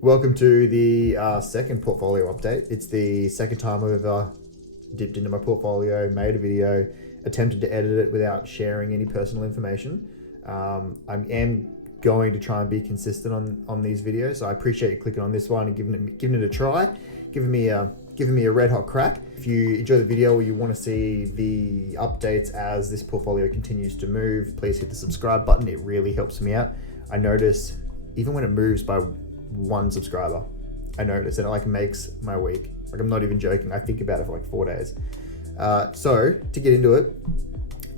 Welcome to the second portfolio update. It's the second time I've ever dipped into my portfolio, made a video, attempted to edit it without sharing any personal information. I am going to try and be consistent on these videos, so I appreciate you clicking on this one and giving it a try, giving me a red hot crack. If you enjoy the video or you want to see the updates as this portfolio continues to move, please hit the subscribe button. It really helps me out. I notice even when it moves by one subscriber, I notice, and it like makes my week. Like, I'm not even joking. I think about it for like 4 days. So to get into it,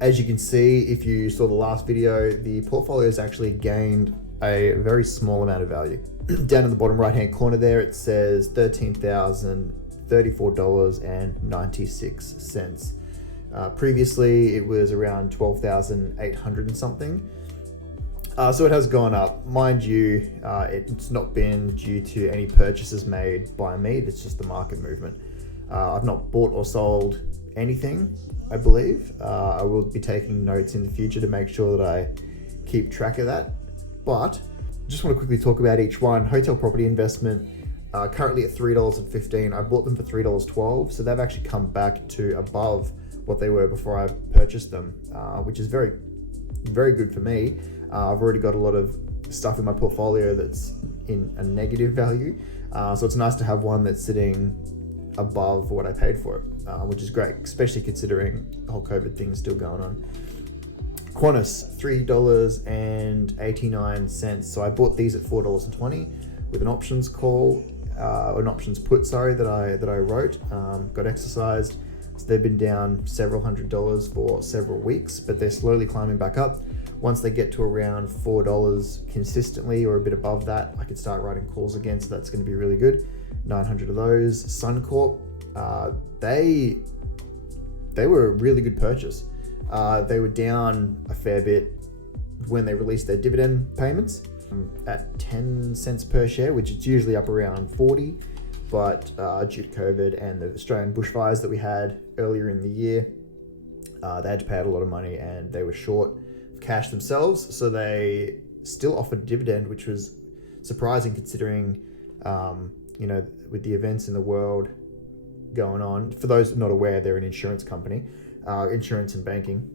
as you can see, if you saw the last video, the portfolio has actually gained a very small amount of value. Down in the bottom right hand corner there, it says $13,034.96. Previously it was around 12,800 and something. So it has gone up. Mind you, it's not been due to any purchases made by me. It's just the market movement. I've not bought or sold anything, I believe. I will be taking notes in the future to make sure that I keep track of that. But just want to quickly talk about each one. Hotel property investment, currently at $3.15. I bought them for $3.12. So they've actually come back to above what they were before I purchased them, which is very, very good for me. I've already got a lot of stuff in my portfolio that's in a negative value. So it's nice to have one that's sitting above what I paid for it, which is great, especially considering the whole COVID thing is still going on. Qantas, $3.89. So I bought these at $4.20 with an options call, an options put, that I wrote, got exercised. So they've been down several $100s for several weeks, but they're slowly climbing back up. Once they get to around $4 consistently or a bit above that, I can start writing calls again, so that's going to be really good. 900 of those. Suncorp, they were a really good purchase. They were down a fair bit when they released their dividend payments at 10 cents per share, which is usually up around 40, but due to COVID and the Australian bushfires that we had earlier in the year, they had to pay out a lot of money and they were short cash themselves, so they still offered a dividend, which was surprising considering with the events in the world going on. For those not aware, they're an insurance company, insurance and banking,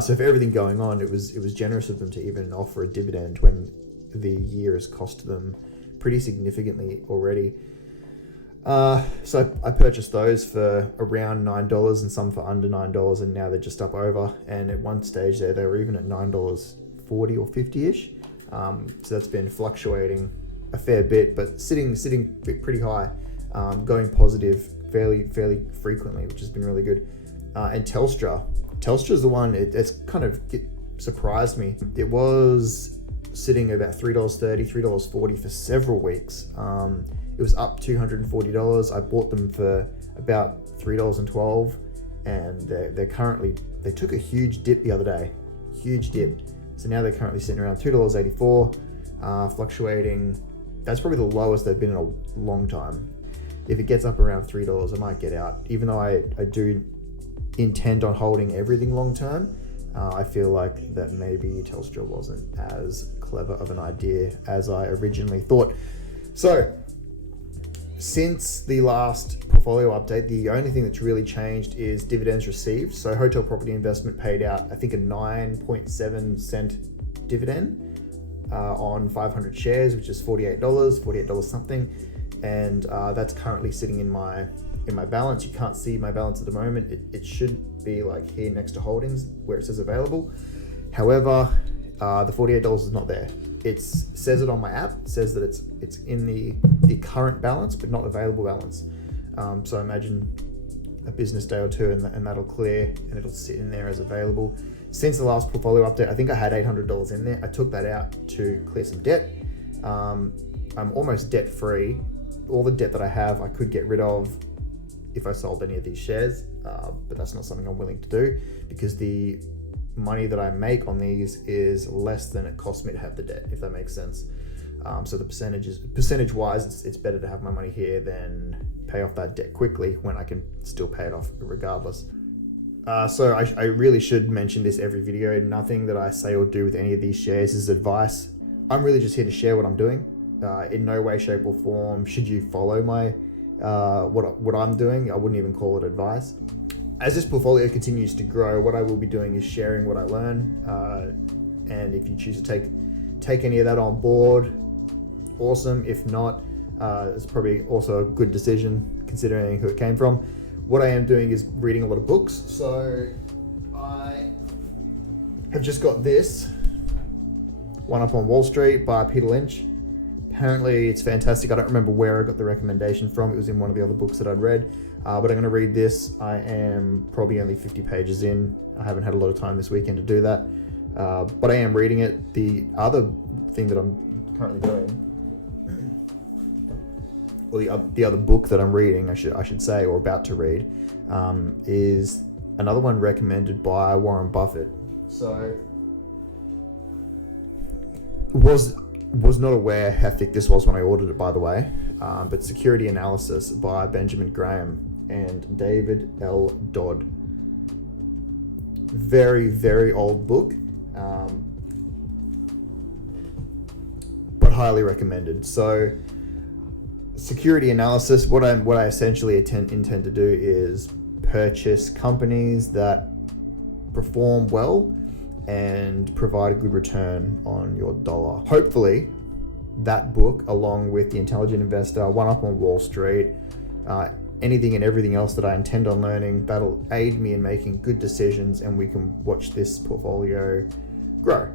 so for everything going on, it was generous of them to even offer a dividend when the year has cost them pretty significantly already. So I purchased those for around $9 and some for under $9, and now they're just up over. And at one stage there, they were even at $9.40 or 50-ish. So that's been fluctuating a fair bit, but sitting pretty high, going positive fairly frequently, which has been really good. And Telstra is the one. It's kind of surprised me. It was sitting about $3.30, $3.40 for several weeks. It was up $240. I bought them for about $3.12, and they're currently, they took a huge dip the other day, huge dip. So now they're currently sitting around $2.84, fluctuating. That's probably the lowest they've been in a long time. If it gets up around $3, I might get out. Even though I do intend on holding everything long term, I feel like that maybe Telstra wasn't as clever of an idea as I originally thought. So since the last portfolio update, the only thing that's really changed is dividends received. So hotel property investment paid out, I think, a 9.7 cent dividend on 500 shares, which is $48 something. And that's currently sitting in my balance. You can't see my balance at the moment. It should be like here next to holdings where it says available. However, the $48 is not there. It says it on my app. It says that it's in the current balance, but not available balance. So imagine a business day or two, and that'll clear, and it'll sit in there as available. Since the last portfolio update, I think I had $800 in there. I took that out to clear some debt. I'm almost debt free. All the debt that I have, I could get rid of if I sold any of these shares, but that's not something I'm willing to do because the money that I make on these is less than it costs me to have the debt, if that makes sense. So the percentage wise, it's better to have my money here than pay off that debt quickly when I can still pay it off regardless. So I really should mention this every video. Nothing that I say or do with any of these shares is advice. I'm really just here to share what I'm doing. in no way, shape, or form should you follow my what I'm doing. I wouldn't even call it advice. As this portfolio continues to grow, what I will be doing is sharing what I learn, and if you choose to take any of that on board, awesome. If not, it's probably also a good decision considering who it came from. What I am doing is reading a lot of books. So I have just got this One Up on Wall Street by Peter Lynch. Apparently it's fantastic. I don't remember where I got the recommendation from. It was in one of the other books that I'd read, but I'm going to read this. I am probably only 50 pages in. I haven't had a lot of time this weekend to do that, but I am reading it. The other thing that I'm currently doing, or the other book that I'm reading, I should say, or about to read, is another one recommended by Warren Buffett. So was not aware how thick this was when I ordered it, by the way, but Security Analysis by Benjamin Graham and David L. Dodd. Very, very old book, but highly recommended. So Security Analysis, what I essentially intend to do is purchase companies that perform well and provide a good return on your dollar. Hopefully that book, along with The Intelligent Investor, One Up on Wall Street, anything and everything else that I intend on learning, that'll aid me in making good decisions, and we can watch this portfolio grow,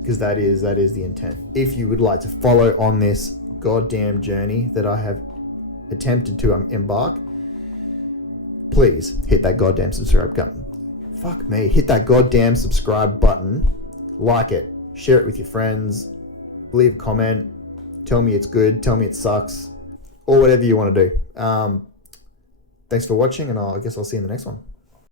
because that is the intent. If you would like to follow on this goddamn journey that I have attempted to embark, please hit that goddamn subscribe button. Fuck me, hit that goddamn subscribe button, like it, share it with your friends, leave a comment, tell me it's good, tell me it sucks, or whatever you want to do. Thanks for watching, and I guess I'll see you in the next one.